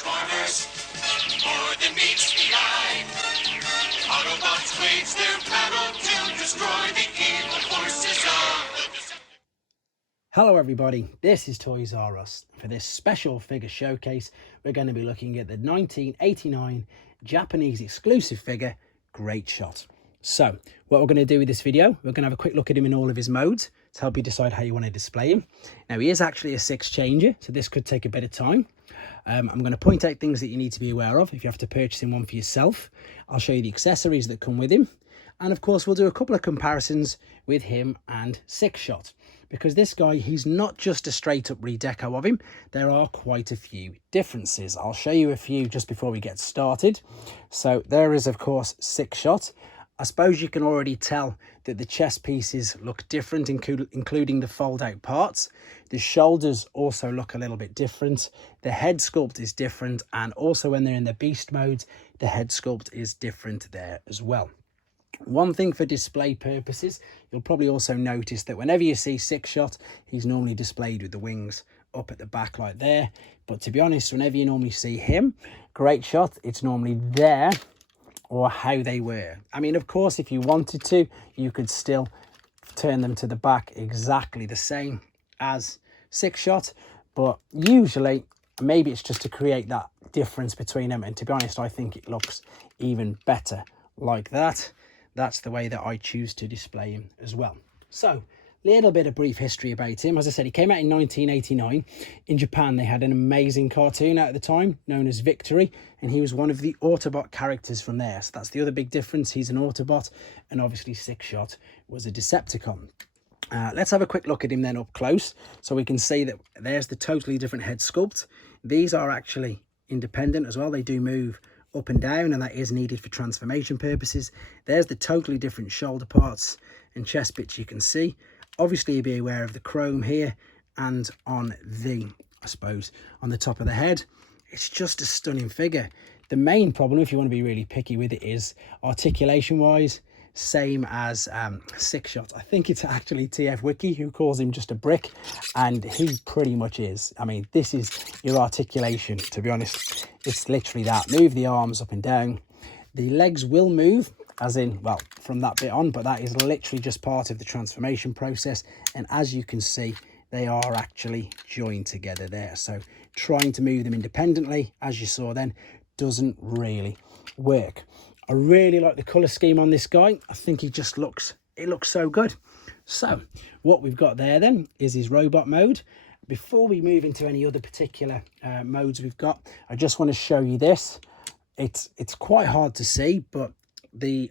Transformers, more than meets the eye. Autobots wage their battle to destroy the evil forces of the Hello everybody, this is Toys R Us. For this special figure showcase, we're going to be looking at the 1989 Japanese exclusive figure, Greatshot. So, what we're going to do with this video, we're going to have a quick look at him in all of his modes to help you decide how you want to display him. Now, he is actually a sixchanger, so this could take a bit of time. I'm going to point out things that you need to be aware of if you have to purchase him one for yourself. I'll show you the accessories that come with him. And of course, we'll do a couple of comparisons with him and Sixshot. Because this guy, he's not just a straight up redeco of him. There are quite a few differences. I'll show you a few just before we get started. So there is, of course, Sixshot. I suppose you can already tell that the chest pieces look different, including the fold out parts. The shoulders also look a little bit different. The head sculpt is different. And also when they're in the beast mode, the head sculpt is different there as well. One thing for display purposes, you'll probably also notice that whenever you see Sixshot, he's normally displayed with the wings up at the back like there. But to be honest, whenever you normally see him, Greatshot, it's normally there or how they were. I mean, of course, if you wanted to, you could still turn them to the back exactly the same as Sixshot. But usually, maybe it's just to create that difference between them. And to be honest, I think it looks even better like that. That's the way that I choose to display him as well. So, little bit of brief history about him. As I said, he came out in 1989. In Japan, they had an amazing cartoon out at the time known as Victory, and he was one of the Autobot characters from there. So that's the other big difference. He's an Autobot, and obviously Sixshot was a Decepticon. Let's have a quick look at him then up close, so we can see that there's the totally different head sculpt. These are actually independent as well. They do move up and down, and that is needed for transformation purposes. There's the totally different shoulder parts and chest bits you can see. Obviously, be aware of the chrome here and on the, I suppose, on the top of the head. It's just a stunning figure. The main problem, if you want to be really picky with it, is articulation wise, same as Sixshot. I think it's actually TF Wiki who calls him just a brick, and he pretty much is. I mean, this is your articulation, to be honest. It's literally that. Move the arms up and down. The legs will move, as in, well, from that bit on, but that is literally just part of the transformation process. And as you can see, they are actually joined together there. So trying to move them independently, as you saw then, doesn't really work. I really like the colour scheme on this guy. I think he just looks so good. So what we've got there then is his robot mode. Before we move into any other particular modes we've got, I just want to show you this. It's quite hard to see, but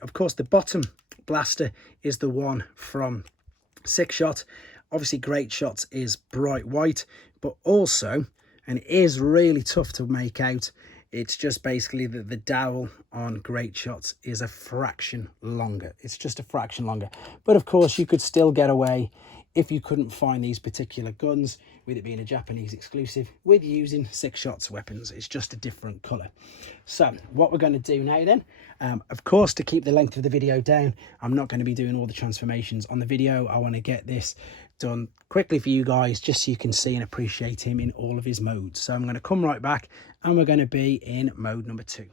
of course the bottom blaster is the one from Sixshot. Obviously Greatshot is bright white, but also, and it is really tough to make out, it's just basically that the dowel on Greatshot is a fraction longer. It's just a fraction longer. But of course, you could still get away if you couldn't find these particular guns, with it being a Japanese exclusive, with using Sixshot's weapons. It's just a different colour. So what we're going to do now then, of course, to keep the length of the video down, I'm not going to be doing all the transformations on the video. I want to get this done quickly for you guys, just so you can see and appreciate him in all of his modes. So I'm going to come right back, and we're going to be in mode number 2.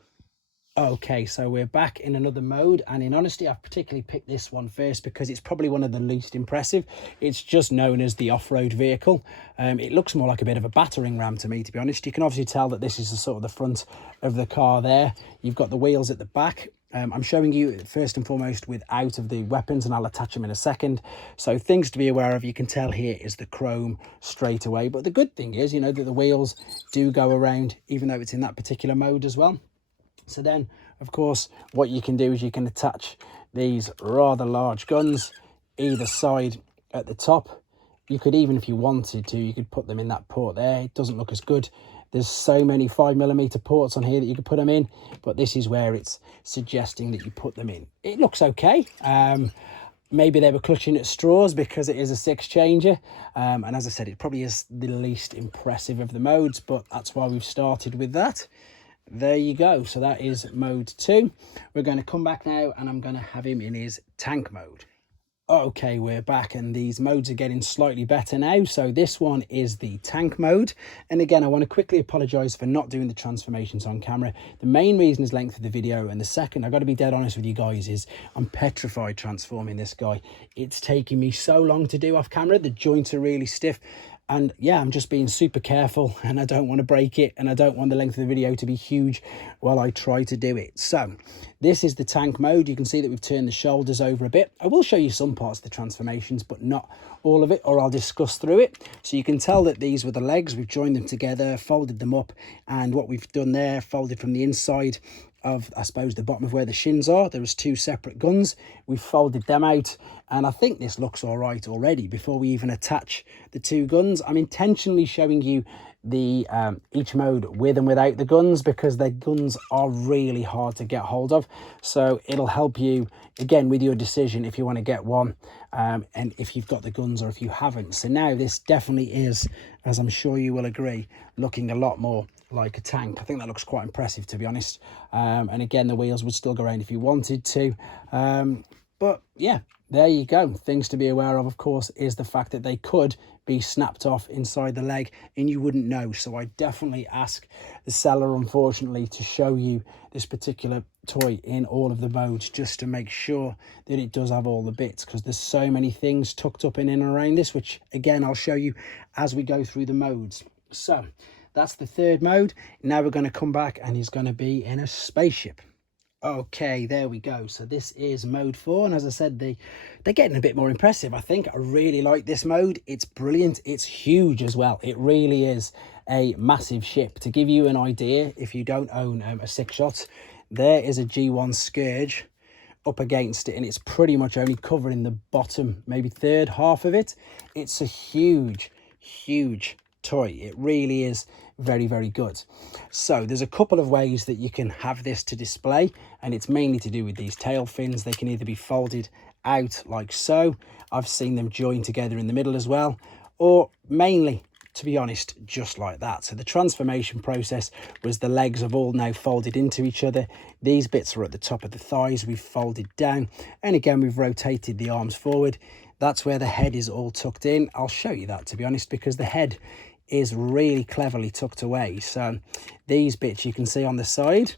Okay, so we're back in another mode, and in honesty, I've particularly picked this one first because it's probably one of the least impressive. It's just known as the off-road vehicle. It looks more like a bit of a battering ram to me, to be honest. You can obviously tell that this is the sort of the front of the car there. You've got the wheels at the back. I'm showing you first and foremost without of the weapons, and I'll attach them in a second. So things to be aware of, you can tell here is the chrome straight away. But the good thing is, you know, that the wheels do go around, even though it's in that particular mode as well. So then, of course, what you can do is you can attach these rather large guns either side at the top. You could even, if you wanted to, you could put them in that port there. It doesn't look as good. There's so many 5mm ports on here that you could put them in, but this is where it's suggesting that you put them in. It looks okay. Maybe they were clutching at straws because it is a sixchanger. And as I said, it probably is the least impressive of the modes, but that's why we've started with that. There you go. So that is mode 2. We're going to come back now, and I'm going to have him in his tank mode. Okay, we're back and these modes are getting slightly better now. So this one is the tank mode. And again, I want to quickly apologize for not doing the transformations on camera. The main reason is length of the video. And the second, I got to be dead honest with you guys, is I'm petrified transforming this guy. It's taking me so long to do off camera. The joints are really stiff. And yeah, I'm just being super careful and I don't want to break it and I don't want the length of the video to be huge while I try to do it. So this is the tank mode. You can see that we've turned the shoulders over a bit. I will show you some parts of the transformations, but not all of it, or I'll discuss through it. So you can tell that these were the legs. We've joined them together, folded them up, and what we've done there, folded from the inside of, I suppose, the bottom of where the shins are. There was two separate guns. We've folded them out, and I think this looks all right already before we even attach the two guns. I'm intentionally showing you the each mode with and without the guns because the guns are really hard to get hold of, so it'll help you again with your decision if you want to get one, and if you've got the guns or if you haven't. So now this definitely is, as I'm sure you will agree, looking a lot more like a tank. I think that looks quite impressive, to be honest. And again, the wheels would still go around if you wanted to, but yeah, there you go. Things to be aware of course, is the fact that they could be snapped off inside the leg and you wouldn't know. So I definitely ask the seller, unfortunately, to show you this particular toy in all of the modes just to make sure that it does have all the bits, because there's so many things tucked up in and around this, which again I'll show you as we go through the modes. So that's the third mode. Now we're going to come back and he's going to be in a spaceship. Okay, there we go. So this is mode 4, and as I said, they're getting a bit more impressive. I think I really like this mode. It's brilliant. It's huge as well. It really is a massive ship. To give you an idea, if you don't own a six-shot, there is a G1 Scourge up against it, and it's pretty much only covering the bottom, maybe third half of it. It's a huge toy. It really is very, very good. So there's a couple of ways that you can have this to display, and it's mainly to do with these tail fins. They can either be folded out like so. I've seen them joined together in the middle as well, or mainly, to be honest, just like that. So the transformation process was the legs have all now folded into each other. These bits are at the top of the thighs. We've folded down, and again we've rotated the arms forward. That's where the head is all tucked in. I'll show you that, to be honest, because the head is really cleverly tucked away. So these bits you can see on the side,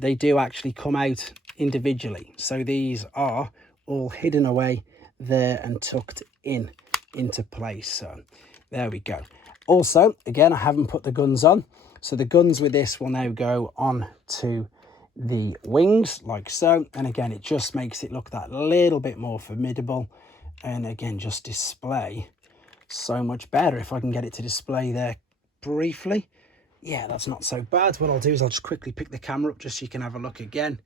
they do actually come out individually. So these are all hidden away there and tucked into place. So there we go. Also, again, I haven't put the guns on. So the guns with this will now go on to the wings like so. And again, it just makes it look that little bit more formidable. And again, just display so much better. If I can get it to display there briefly, yeah, that's not so bad. What I'll do is I'll just quickly pick the camera up just so you can have a look again.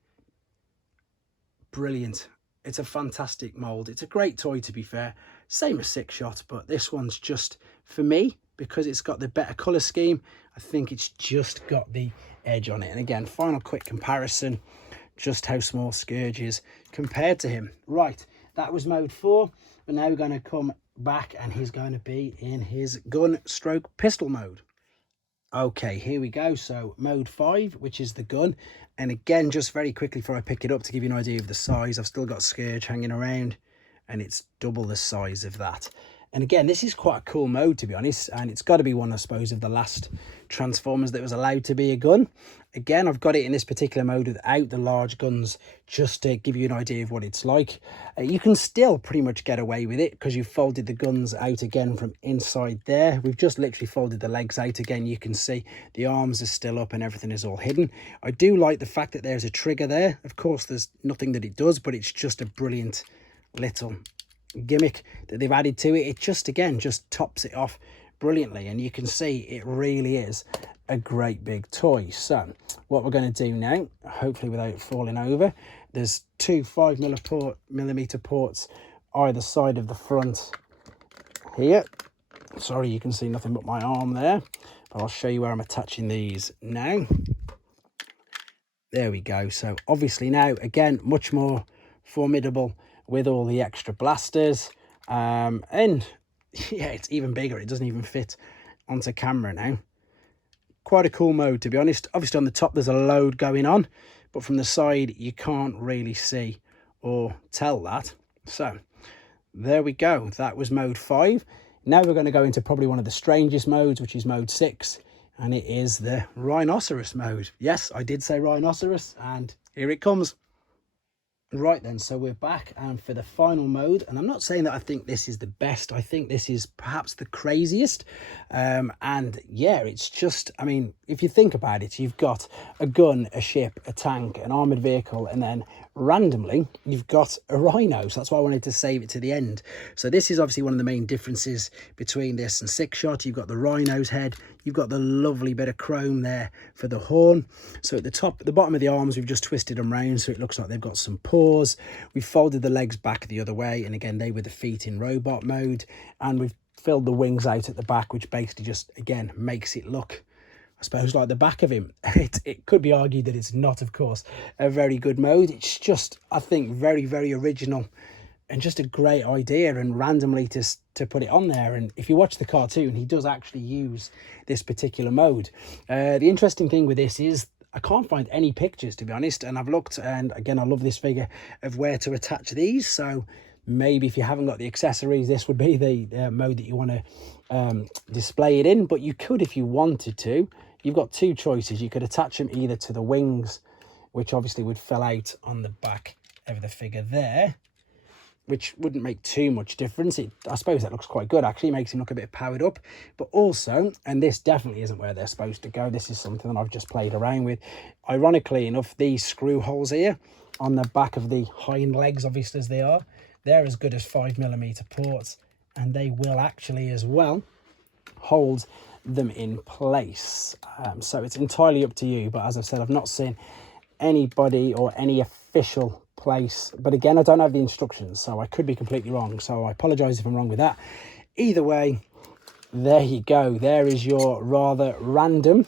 Brilliant. It's a fantastic mold. It's a great toy, to be fair. Same as sixshot, but this one's just, for me, because it's got the better color scheme, I think it's just got the edge on it. And again, final quick comparison, just how small Scourge is compared to him. Right, that was mode 4, but now we're going to come back and he's going to be in his gun stroke pistol mode. Okay, here we go. So mode 5, which is the gun, and again, just very quickly before I pick it up to give you an idea of the size, I've still got Scourge hanging around and it's double the size of that. And again, this is quite a cool mode, to be honest, and it's got to be one, I suppose, of the last Transformers that was allowed to be a gun. Again, I've got it in this particular mode without the large guns, just to give you an idea of what it's like. You can still pretty much get away with it because you've folded the guns out again from inside there. We've just literally folded the legs out again. You can see the arms are still up and everything is all hidden. I do like the fact that there's a trigger there. Of course, there's nothing that it does, but it's just a brilliant little gimmick that they've added to it. It just, again, just tops it off brilliantly, and you can see it really is a great big toy. So what we're going to do now, hopefully without falling over, there's two 5mm ports either side of the front here. Sorry, you can see nothing but my arm there, but I'll show you where I'm attaching these now. There we go. So obviously now, again, much more formidable with all the extra blasters, and yeah, it's even bigger. It doesn't even fit onto camera now. Quite a cool mode, to be honest. Obviously on the top there's a load going on, but from the side you can't really see or tell that. So there we go. That was mode 5. Now we're going to go into probably one of the strangest modes, which is mode 6. And it is the Rhinoceros mode. Yes, I did say rhinoceros, and here it comes. Right then, so we're back, and for the final mode, and I'm not saying that I think this is the best, I think this is perhaps the craziest, and yeah, it's just, I mean, if you think about it, you've got a gun, a ship, a tank, an armoured vehicle, and then randomly you've got a rhino. So that's why I wanted to save it to the end. So this is obviously one of the main differences between this and sixshot. You've got the rhino's head, you've got the lovely bit of chrome there for the horn. So at the bottom of the arms, we've just twisted them round so it looks like they've got some paws. We've folded the legs back the other way, and again, they were the feet in robot mode, and we've filled the wings out at the back, which basically just, again, makes it look, I suppose, like the back of him. It could be argued that it's not, of course, a very good mode. It's just, I think, very, very original and just a great idea, and randomly to put it on there. And if you watch the cartoon, he does actually use this particular mode. The interesting thing with this is I can't find any pictures, to be honest, and I've looked, and again, I love this figure, of where to attach these. So maybe if you haven't got the accessories, this would be the mode that you want to display it in. But you could, if you wanted to. You've got two choices. You could attach them either to the wings, which obviously would fill out on the back of the figure there, which wouldn't make too much difference. I suppose that looks quite good, actually. It makes him look a bit powered up. But also, and this definitely isn't where they're supposed to go, this is something that I've just played around with. Ironically enough, these screw holes here on the back of the hind legs, obviously as they are, they're as good as 5mm ports, and they will actually as well hold them in place. So it's entirely up to you, but as I said, I've not seen anybody or any official place, but again, I don't have the instructions, so I could be completely wrong, so I apologize if I'm wrong with that. Either way, there you go. There is your rather random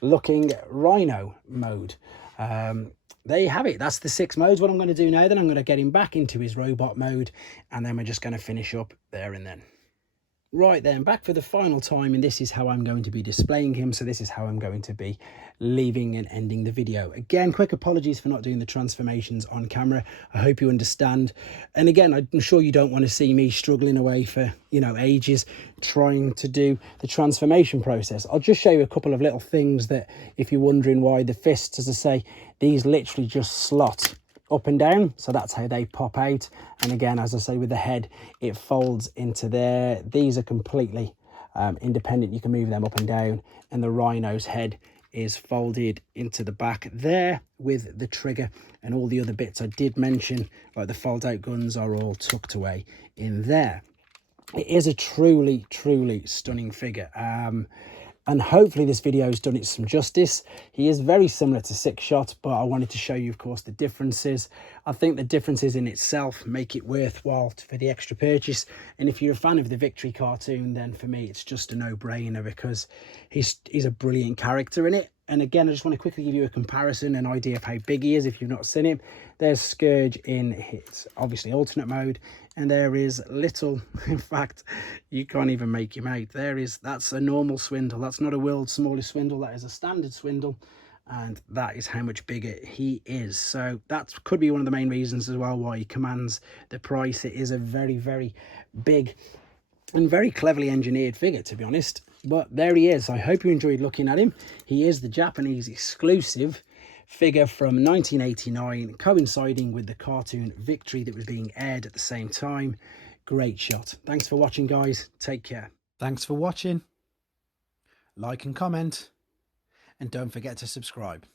looking rhino mode. There you have it. That's the 6 modes. What I'm going to do now, then I'm going to get him back into his robot mode, and then we're just going to finish up there and then. Right then, back for the final time, and this is how I'm going to be displaying him. So this is how I'm going to be leaving and ending the video. Again, quick apologies for not doing the transformations on camera. I hope you understand. And again, I'm sure you don't want to see me struggling away for, ages trying to do the transformation process. I'll just show you a couple of little things that, if you're wondering why the fists, as I say, these literally just slot up and down, so that's how they pop out. And again, as I say, with the head, it folds into there. These are completely independent. You can move them up and down, and the rhino's head is folded into the back there with the trigger, and all the other bits I did mention, like the fold out guns, are all tucked away in there. It is a truly stunning figure, and hopefully this video has done it some justice. He is very similar to sixshot, but I wanted to show you, of course, the differences. I think the differences in itself make it worthwhile for the extra purchase. And if you're a fan of the Victory cartoon, then for me, it's just a no-brainer, because he's a brilliant character in it. And again, I just want to quickly give you a comparison, an idea of how big he is if you've not seen him. There's Scourge in his, obviously, alternate mode. And there is Little, in fact, you can't even make him out. That's a normal swindle. That's not a world's smallest swindle. That is a standard swindle. And that is how much bigger he is. So that could be one of the main reasons as well why he commands the price. It is a very big and very cleverly engineered figure, to be honest. But there he is. I hope you enjoyed looking at him. He is the Japanese exclusive figure from 1989, coinciding with the cartoon Victory that was being aired at the same time. Greatshot. Thanks for watching, guys. Take care. Thanks for watching. Like and comment, and don't forget to subscribe.